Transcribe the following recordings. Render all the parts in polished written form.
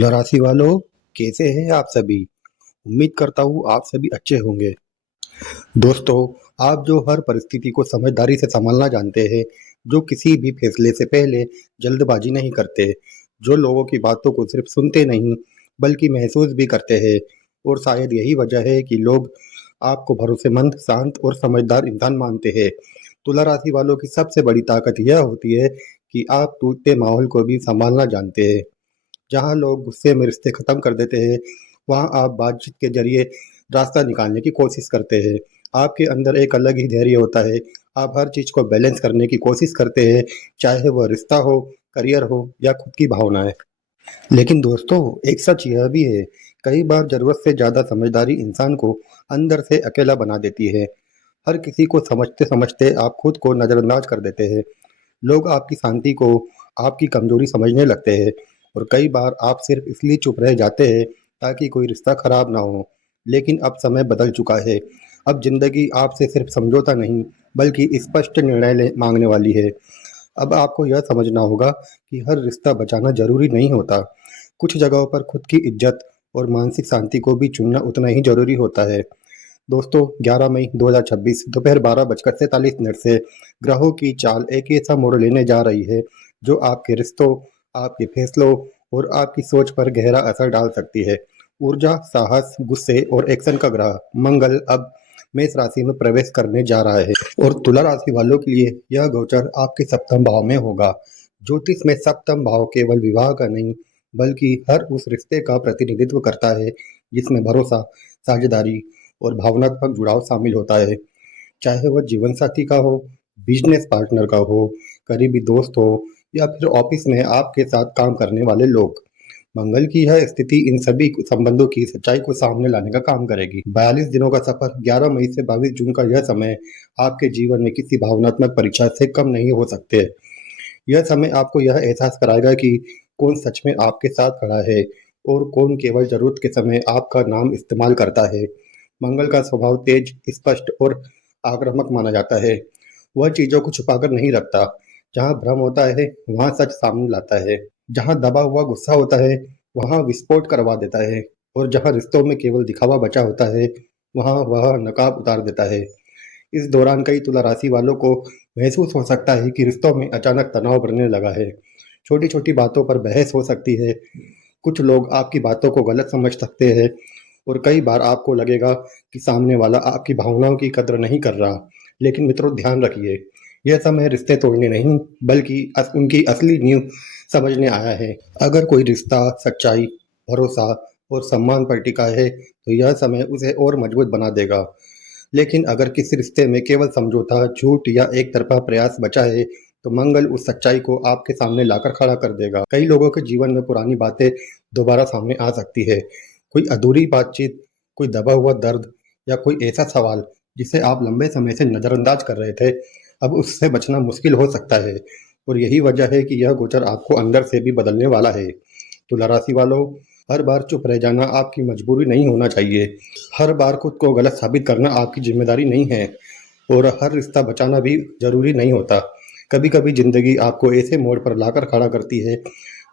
तुला राशि वालों, कैसे हैं आप सभी। उम्मीद करता हूँ आप सभी अच्छे होंगे। दोस्तों, आप जो हर परिस्थिति को समझदारी से संभालना जानते हैं, जो किसी भी फैसले से पहले जल्दबाजी नहीं करते, जो लोगों की बातों को सिर्फ सुनते नहीं बल्कि महसूस भी करते हैं, और शायद यही वजह है कि लोग आपको भरोसेमंद, शांत और समझदार इंसान मानते हैं। तुला राशि वालों की सबसे बड़ी ताकत यह होती है कि आप टूटते माहौल को भी संभालना जानते हैं। जहाँ लोग गुस्से में रिश्ते खत्म कर देते हैं, वहाँ आप बातचीत के जरिए रास्ता निकालने की कोशिश करते हैं। आपके अंदर एक अलग ही धैर्य होता है। आप हर चीज को बैलेंस करने की कोशिश करते हैं, चाहे वह रिश्ता हो, करियर हो या खुद की भावनाएं। लेकिन दोस्तों, एक सच यह भी है, कई बार जरूरत से ज्यादा समझदारी इंसान को अंदर से अकेला बना देती है। हर किसी को समझते समझते आप खुद को नजरअंदाज कर देते हैं। लोग आपकी शांति को आपकी कमजोरी समझने लगते हैं, और कई बार आप सिर्फ इसलिए चुप रह जाते हैं ताकि कोई रिश्ता खराब ना हो। लेकिन अब समय बदल चुका है। अब जिंदगी आपसे सिर्फ समझौता नहीं बल्कि स्पष्ट निर्णय मांगने वाली है। अब आपको यह समझना होगा कि हर रिश्ता बचाना जरूरी नहीं होता। कुछ जगहों पर खुद की इज्जत और मानसिक शांति को भी चुनना उतना ही जरूरी होता है। दोस्तों, 11 मई 2026 दोपहर 12:43 से ग्रहों की चाल एक ऐसा मोड़ लेने जा रही है जो आपके रिश्तों, आपके फैसलों और आपकी सोच पर गहरा असर डाल सकती है। ऊर्जा, साहस, गुस्से और एक्शन का ग्रह मंगल अब मेष राशि में प्रवेश करने जा रहा है, और तुला राशि वालों के लिए यह गोचर आपके सप्तम भाव में होगा। ज्योतिष में सप्तम भाव केवल विवाह का नहीं बल्कि हर उस रिश्ते का प्रतिनिधित्व करता है जिसमें भरोसा, साझेदारी और भावनात्मक जुड़ाव शामिल होता है। चाहे वह जीवन साथी का हो, बिजनेस पार्टनर का हो, करीबी दोस्त हो या फिर ऑफिस में आपके साथ काम करने वाले लोग। मंगल की यह स्थिति इन सभी संबंधों की सच्चाई को सामने लाने का काम करेगी। 42 दिनों का सफर 11 मई से 22 जून का यह समय आपके जीवन में किसी भावनात्मक परीक्षा से कम नहीं हो सकते। यह समय आपको यह एहसास कराएगा कि कौन सच में आपके साथ खड़ा है और कौन केवल जरूरत के समय आपका नाम इस्तेमाल करता है। मंगल का स्वभाव तेज, स्पष्ट और आक्रामक माना जाता है। वह चीजों को छुपाकर नहीं रखता। जहाँ भ्रम होता है वहाँ सच सामने लाता है। जहाँ दबा हुआ गुस्सा होता है वहाँ विस्फोट करवा देता है, और जहाँ रिश्तों में केवल दिखावा बचा होता है वहाँ वह नकाब उतार देता है। इस दौरान कई तुला राशि वालों को महसूस हो सकता है कि रिश्तों में अचानक तनाव बढ़ने लगा है। छोटी छोटी बातों पर बहस हो सकती है। कुछ लोग आपकी बातों को गलत समझ सकते हैं, और कई बार आपको लगेगा कि सामने वाला आपकी भावनाओं की कद्र नहीं कर रहा। लेकिन मित्रों, ध्यान रखिए, यह समय रिश्ते तोड़ने नहीं बल्कि उनकी असली नींव समझने आया है। अगर कोई रिश्ता सच्चाई, भरोसा और सम्मान पर टिका है तो यह समय उसे और मजबूत बना देगा। लेकिन अगर किसी रिश्ते में केवल समझौता, झूठ या एक तरफा प्रयास बचा है तो मंगल उस सच्चाई को आपके सामने लाकर खड़ा कर देगा। कई लोगों के जीवन में पुरानी बातें दोबारा सामने आ सकती है। कोई अधूरी बातचीत, कोई दबा हुआ दर्द या कोई ऐसा सवाल जिसे आप लंबे समय से नजरअंदाज कर रहे थे, अब उससे बचना मुश्किल हो सकता है। और यही वजह है कि यह गोचर आपको अंदर से भी बदलने वाला है। तुला राशि वालों, हर बार चुप रह जाना आपकी मजबूरी नहीं होना चाहिए। हर बार खुद को गलत साबित करना आपकी जिम्मेदारी नहीं है, और हर रिश्ता बचाना भी जरूरी नहीं होता। कभी कभी जिंदगी आपको ऐसे मोड़ पर लाकर खड़ा करती है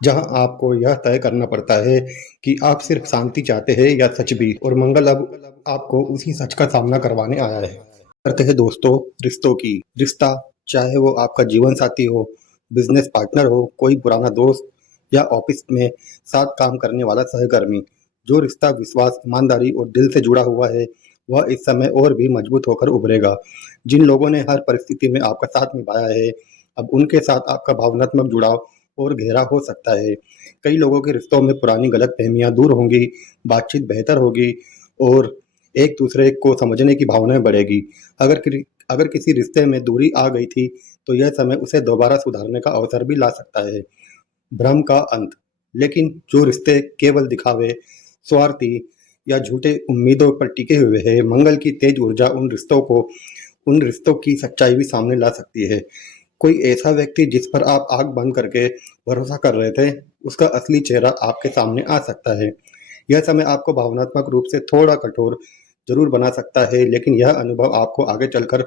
जहां आपको यह तय करना पड़ता है कि आप सिर्फ शांति चाहते हैं या सच भी। और मंगल अब आपको उसी सच का सामना करवाने आया है। करते हैं दोस्तों, रिश्तों की। रिश्ता, चाहे वो आपका जीवन साथी हो, बिजनेस पार्टनर हो, कोई पुराना दोस्त या ऑफिस में साथ काम करने वाला सहकर्मी, जो रिश्ता विश्वास, ईमानदारी और दिल से जुड़ा हुआ है वह इस समय और भी मजबूत होकर उभरेगा। जिन लोगों ने हर परिस्थिति में आपका साथ निभाया है, अब उनके साथ आपका भावनात्मक जुड़ाव और गहरा हो सकता है। कई लोगों के रिश्तों में पुरानी गलतफहमियां दूर होंगी, बातचीत बेहतर होगी और एक दूसरे को समझने की भावनाएं बढ़ेगी। अगर किसी रिश्ते में दूरी आ गई थी तो यह समय उसे दोबारा सुधारने का अवसर भी ला सकता है। भ्रम का अंत। लेकिन जो रिश्ते केवल दिखावे, स्वार्थी या झूठे उम्मीदों पर टिके हुए हैं, मंगल की तेज ऊर्जा उन रिश्तों की सच्चाई भी सामने ला सकती है। कोई ऐसा व्यक्ति जिस पर आप आंख बंद करके भरोसा कर रहे थे, उसका असली चेहरा आपके सामने आ सकता है। यह समय आपको भावनात्मक रूप से थोड़ा कठोर जरूर बना सकता है, लेकिन यह अनुभव आपको आगे चलकर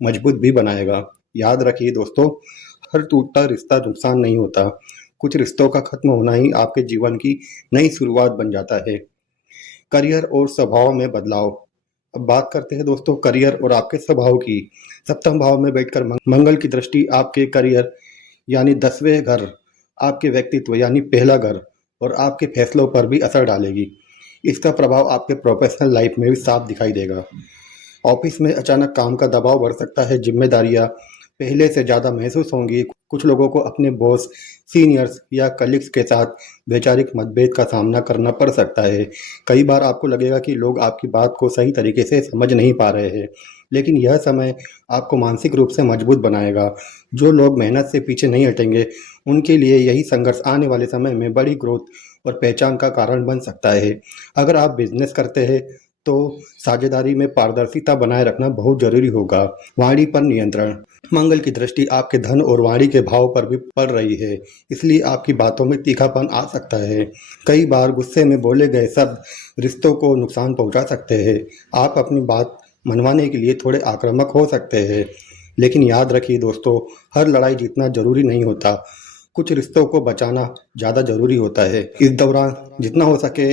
मजबूत भी बनाएगा। याद रखिए दोस्तों, हर टूटता रिश्ता नुकसान नहीं होता, कुछ रिश्तों का खत्म होना ही आपके जीवन की नई शुरुआत बन जाता है। करियर और स्वभाव में बदलाव। अब बात करते हैं दोस्तों करियर और आपके स्वभाव की। सप्तम भाव में बैठकर मंगल की दृष्टि आपके करियर यानी 10वें घर, आपके व्यक्तित्व यानी पहला घर और आपके फैसलों पर भी असर डालेगी। इसका प्रभाव आपके प्रोफेशनल लाइफ में भी साफ दिखाई देगा। ऑफिस में अचानक काम का दबाव बढ़ सकता है, जिम्मेदारियां पहले से ज़्यादा महसूस होंगी। कुछ लोगों को अपने बॉस, सीनियर्स या कलीग्स के साथ वैचारिक मतभेद का सामना करना पड़ सकता है। कई बार आपको लगेगा कि लोग आपकी बात को सही तरीके से समझ नहीं पा रहे हैं, लेकिन यह समय आपको मानसिक रूप से मजबूत बनाएगा। जो लोग मेहनत से पीछे नहीं हटेंगे, उनके लिए यही संघर्ष आने वाले समय में बड़ी ग्रोथ और पहचान का कारण बन सकता है। अगर आप बिजनेस करते हैं तो साझेदारी में पारदर्शिता बनाए रखना बहुत जरूरी होगा। वाणी पर नियंत्रण। मंगल की दृष्टि आपके धन और वाणी के भाव पर भी पड़ रही है, इसलिए आपकी बातों में तीखापन आ सकता है। कई बार गुस्से में बोले गए शब्द रिश्तों को नुकसान पहुंचा सकते हैं। आप अपनी बात मनवाने के लिए थोड़े आक्रामक हो सकते हैं, लेकिन याद रखिए दोस्तों, हर लड़ाई जीतना जरूरी नहीं होता। कुछ रिश्तों को बचाना ज़्यादा ज़रूरी होता है। इस दौरान जितना हो सके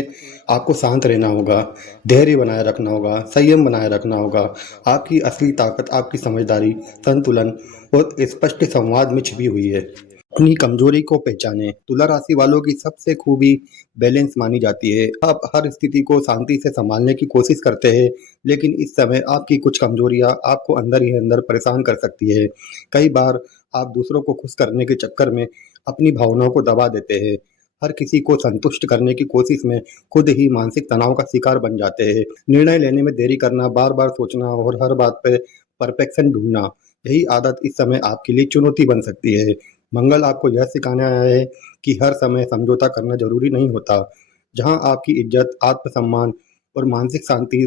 आपको शांत रहना होगा, धैर्य बनाए रखना होगा, संयम बनाए रखना होगा। आपकी असली ताकत आपकी समझदारी, संतुलन और स्पष्ट संवाद में छिपी हुई है। अपनी कमजोरी को पहचाने। तुला राशि वालों की सबसे खूबी बैलेंस मानी जाती है। आप हर स्थिति को शांति से संभालने की कोशिश करते हैं, लेकिन इस समय आपकी कुछ कमजोरियां आपको अंदर ही अंदर परेशान कर सकती है। कई बार आप दूसरों को खुश करने के चक्कर में अपनी भावनाओं को दबा देते हैं। हर किसी को संतुष्ट करने की कोशिश में खुद ही मानसिक तनाव का शिकार बन जाते हैं। निर्णय लेने में देरी करना, बार बार सोचना और हर बात पे परफेक्शन ढूंढना, यही आदत इस समय आपके लिए चुनौती बन सकती है। मंगल आपको यह सिखाने आया है कि हर समय समझौता करना जरूरी नहीं होता। जहां आपकी इज्जत, आत्मसम्मान और मानसिक शांति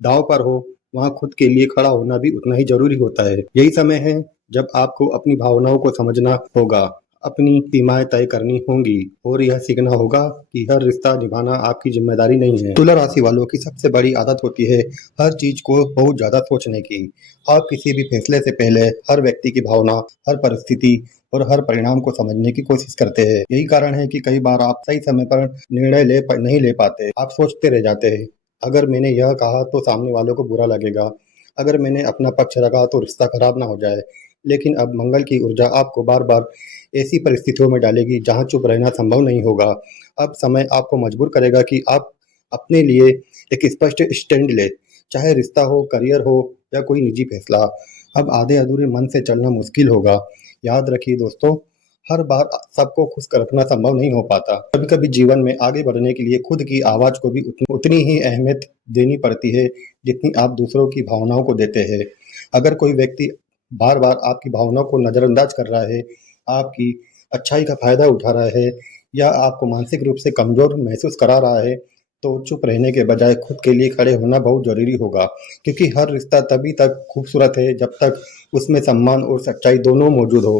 दांव पर हो, वहां खुद के लिए खड़ा होना भी उतना ही जरूरी होता है। यही समय है जब आपको अपनी भावनाओं को समझना होगा, अपनी सीमाएं तय करनी होंगी और यह सीखना होगा कि हर रिश्ता निभाना आपकी जिम्मेदारी नहीं है। तुला राशि वालों की सबसे बड़ी आदत होती है हर चीज को बहुत ज्यादा सोचने की। आप किसी भी फैसले से पहले हर व्यक्ति की भावना, हर परिस्थिति और हर परिणाम को समझने की कोशिश करते हैं। यही कारण है कि कई बार आप सही समय पर निर्णय नहीं ले पाते। आप सोचते रह जाते हैं, अगर मैंने यह कहा तो सामने वालों को बुरा लगेगा, अगर मैंने अपना पक्ष रखा तो रिश्ता खराब ना हो जाए। लेकिन अब मंगल की ऊर्जा आपको बार बार ऐसी परिस्थितियों में डालेगी जहां चुप रहना संभव नहीं होगा। अब समय आपको मजबूर करेगा कि आप अपने लिए एक स्पष्ट स्टैंड ले, चाहे रिश्ता हो, करियर हो या कोई निजी फैसला। अब आधे अधूरे मन से चलना मुश्किल होगा। याद रखिए दोस्तों, हर बार सबको खुश रखना संभव नहीं हो पाता। कभी कभी जीवन में आगे बढ़ने के लिए खुद की आवाज को भी उतनी ही अहमियत देनी पड़ती है जितनी आप दूसरों की भावनाओं को देते हैं। अगर कोई व्यक्ति बार बार आपकी भावनाओं को नजरअंदाज कर रहा है, आपकी अच्छाई का फायदा उठा रहा है या आपको मानसिक रूप से कमजोर महसूस करा रहा है, तो चुप रहने के बजाय खुद के लिए खड़े होना बहुत जरूरी होगा। क्योंकि हर रिश्ता तभी तक खूबसूरत है जब तक उसमें सम्मान और सच्चाई दोनों मौजूद हो।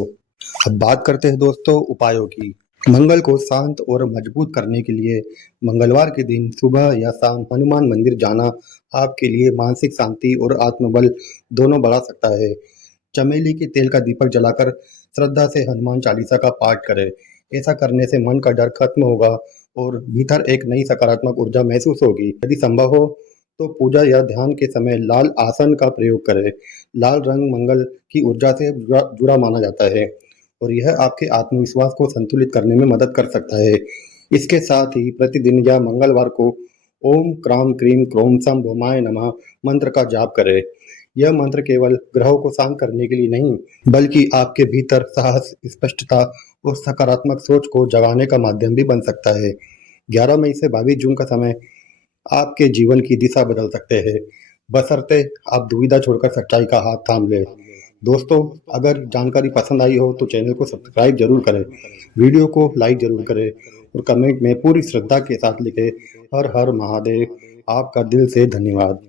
अब बात करते हैं दोस्तों उपायों की। मंगल को शांत और मजबूत करने के लिए मंगलवार के दिन सुबह या शाम हनुमान मंदिर जाना आपके लिए मानसिक शांति और आत्मबल दोनों बढ़ा सकता है। चमेली के तेल का दीपक जलाकर श्रद्धा से हनुमान चालीसा का पाठ करें। ऐसा करने से मन का डर खत्म होगा और भीतर एक नई सकारात्मक ऊर्जा महसूस होगी। यदि संभव हो तो पूजा या ध्यान के समय लाल आसन का प्रयोग करें। लाल रंग मंगल की ऊर्जा से जुड़ा माना जाता है और यह आपके आत्मविश्वास को संतुलित करने में मदद कर सकता है। इसके साथ ही प्रतिदिन या मंगलवार को ओम क्राम क्रीम क्रोम सम भौमाय नमः मंत्र का जाप करें। यह मंत्र केवल ग्रहों को शांत करने के लिए नहीं, बल्कि आपके भीतर साहस, स्पष्टता और सकारात्मक सोच को जगाने का माध्यम भी बन सकता है। 11 मई से 22 जून का समय आपके जीवन की दिशा बदल सकते हैं, बशर्ते आप दुविधा छोड़कर सच्चाई का हाथ थाम लें। दोस्तों, अगर जानकारी पसंद आई हो तो चैनल को सब्सक्राइब जरूर करें, वीडियो को लाइक जरूर करें और कमेंट में पूरी श्रद्धा के साथ लिखें हर हर महादेव। आपका दिल से धन्यवाद।